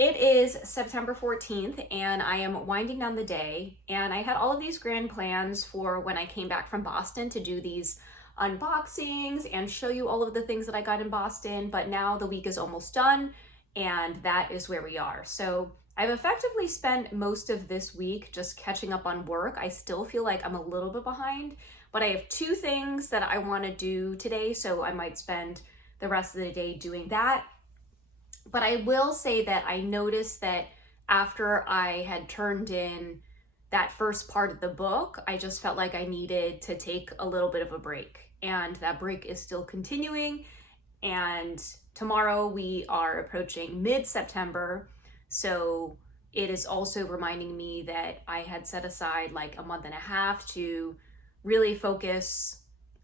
It is September 14th and I am winding down the day, and I had all of these grand plans for when I came back from Boston to do these unboxings and show you all of the things that I got in Boston, but now the week is almost done and that is where we are. So I've effectively spent most of this week just catching up on work. I still feel like I'm a little bit behind, but I have two things that I want to do today, so I might spend the rest of the day doing that. But I will say that I noticed that after I had turned in that first part of the book, I just felt like I needed to take a little bit of a break. And that break is still continuing. And tomorrow we are approaching mid-September. So it is also reminding me that I had set aside like a month and a half to really focus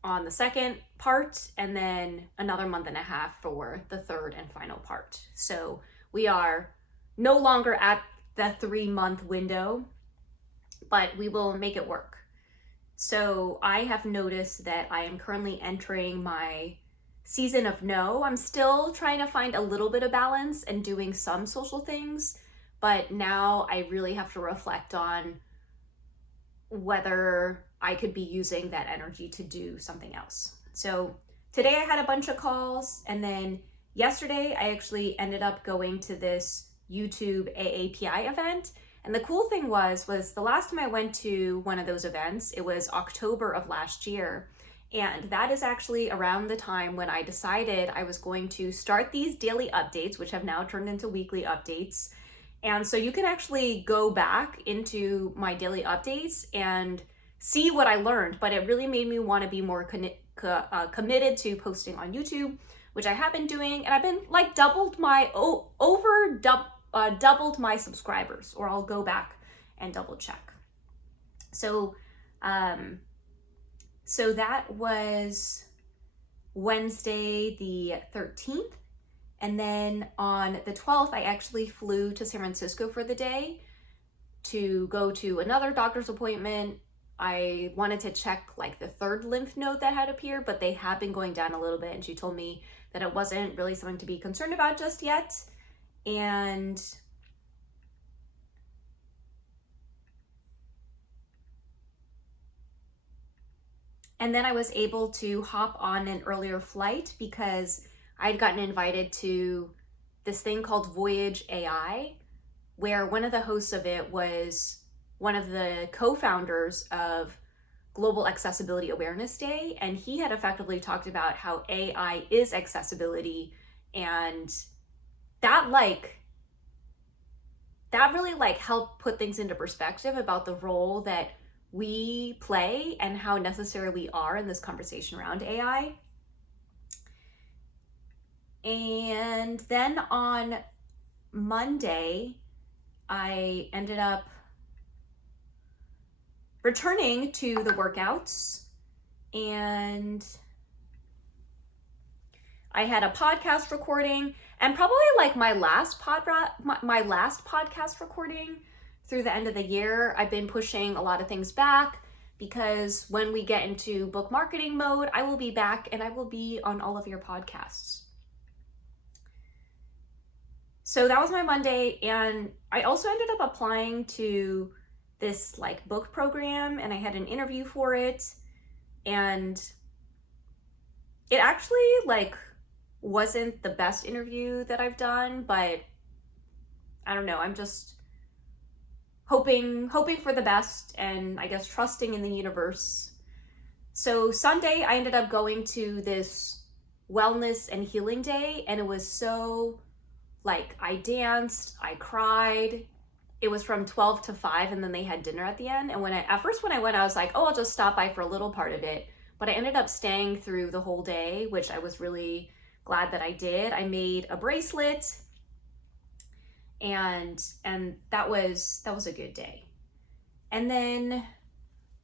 on the second part, and then another month and a half for the third and final part. So we are no longer at the 3-month window, but we will make it work. So I have noticed that I am currently entering my season of no. I'm still trying to find a little bit of balance and doing some social things, but now I really have to reflect on whether I could be using that energy to do something else. So today I had a bunch of calls, and then yesterday I actually ended up going to this YouTube AAPI event. And the cool thing was the last time I went to one of those events, it was October of last year. And that is actually around the time when I decided I was going to start these daily updates, which have now turned into weekly updates. And so you can actually go back into my daily updates and see what I learned, but it really made me want to be more committed to posting on YouTube, which I have been doing, and I've been like doubled my subscribers, or I'll go back and double check. So that was Wednesday the 13th. And then on the 12th, I actually flew to San Francisco for the day to go to another doctor's appointment. I wanted to check like the third lymph node that had appeared, but they have been going down a little bit. And she told me that it wasn't really something to be concerned about just yet. And then I was able to hop on an earlier flight because I'd gotten invited to this thing called Voyage AI, where one of the hosts of it was one of the co-founders of Global Accessibility Awareness Day, and he had effectively talked about how AI is accessibility, and that really helped put things into perspective about the role that we play and how necessary we are in this conversation around AI. And then on Monday, I ended up returning to the workouts, and I had a podcast recording, and probably like my last podcast recording through the end of the year. I've been pushing a lot of things back because when we get into book marketing mode, I will be back and I will be on all of your podcasts. So that was my Monday, and I also ended up applying to this like book program, and I had an interview for it, and it actually like wasn't the best interview that I've done, but I don't know, I'm just hoping for the best, and I guess trusting in the universe. So Sunday I ended up going to this wellness and healing day, and it was so like, I danced, I cried. It was from 12 to 5, and then they had dinner at the end. And at first when I went, I was like, oh, I'll just stop by for a little part of it. But I ended up staying through the whole day, which I was really glad that I did. I made a bracelet, and that was a good day. And then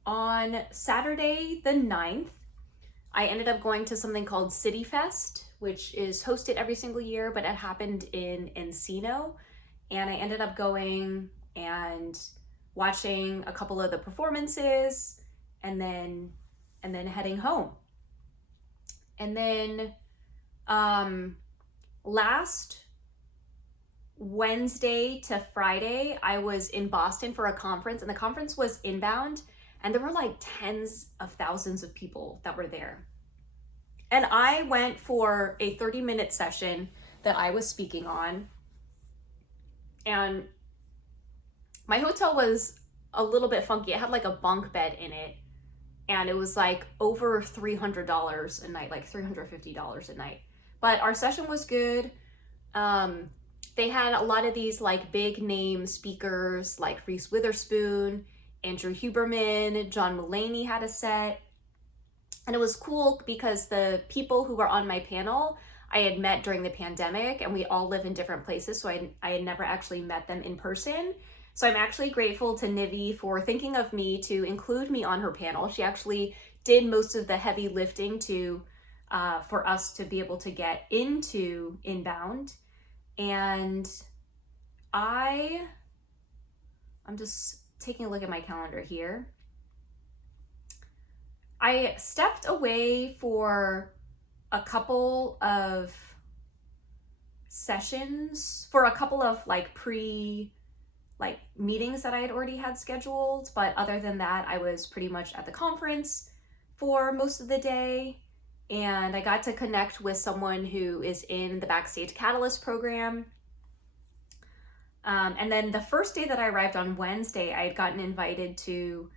on Saturday the 9th, I ended up going to something called City Fest, which is hosted every single year, but it happened in Encino. And I ended up going and watching a couple of the performances, and then heading home. And then last Wednesday to Friday, I was in Boston for a conference, and the conference was inbound, and there were like tens of thousands of people that were there. And I went for a 30-minute session that I was speaking on, and my hotel was a little bit funky. It had like a bunk bed in it, and it was like over $300 a night, like $350 a night. But our session was good. They had a lot of these like big name speakers like Reese Witherspoon, Andrew Huberman, John Mulaney had a set. And it was cool because the people who were on my panel, I had met during the pandemic, and we all live in different places. So I had never actually met them in person. So I'm actually grateful to Nivi for thinking of me to include me on her panel. She actually did most of the heavy lifting for us to be able to get into Inbound. And I'm just taking a look at my calendar here. I stepped away for a couple of sessions, for a couple of meetings that I had already had scheduled. But other than that, I was pretty much at the conference for most of the day. And I got to connect with someone who is in the Backstage Catalyst program. And then the first day that I arrived on Wednesday, I had gotten invited to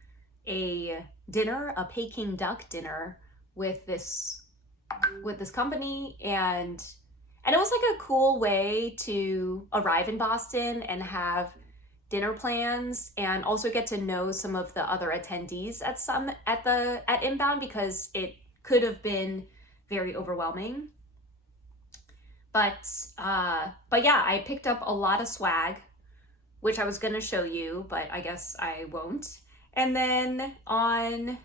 a dinner, a Peking duck dinner with this company, and it was like a cool way to arrive in Boston and have dinner plans and also get to know some of the other attendees at Inbound, because it could have been very overwhelming. But yeah, I picked up a lot of swag, which I was gonna show you, but I guess I won't. And then on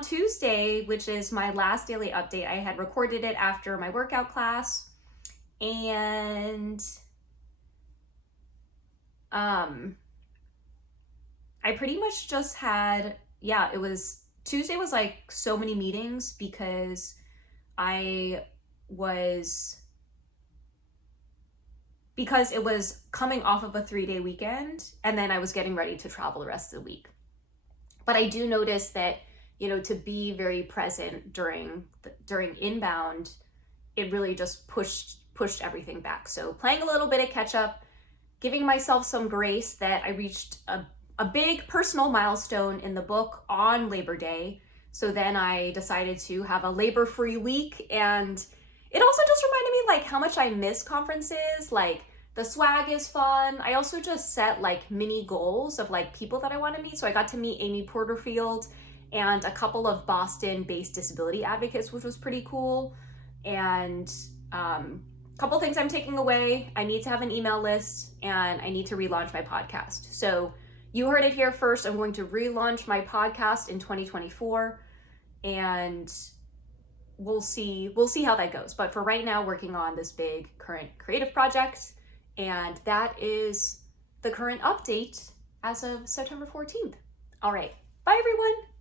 Tuesday, which is my last daily update, I had recorded it after my workout class, and I pretty much just had, Tuesday was like so many meetings because it was coming off of a 3-day weekend, and then I was getting ready to travel the rest of the week. But I do notice that, to be very present during Inbound, it really just pushed everything back. So playing a little bit of catch up, giving myself some grace that I reached a big personal milestone in the book on Labor Day. So then I decided to have a labor-free week, and it also just reminded me like how much I miss conferences. Like, the swag is fun. I also just set like mini goals of like people that I want to meet. So I got to meet Amy Porterfield and a couple of Boston-based disability advocates, which was pretty cool. And a couple things I'm taking away: I need to have an email list, and I need to relaunch my podcast. So you heard it here first. I'm going to relaunch my podcast in 2024, and we'll see how that goes. But for right now, working on this big current creative project, and that is the current update as of September 14th. All right, bye everyone.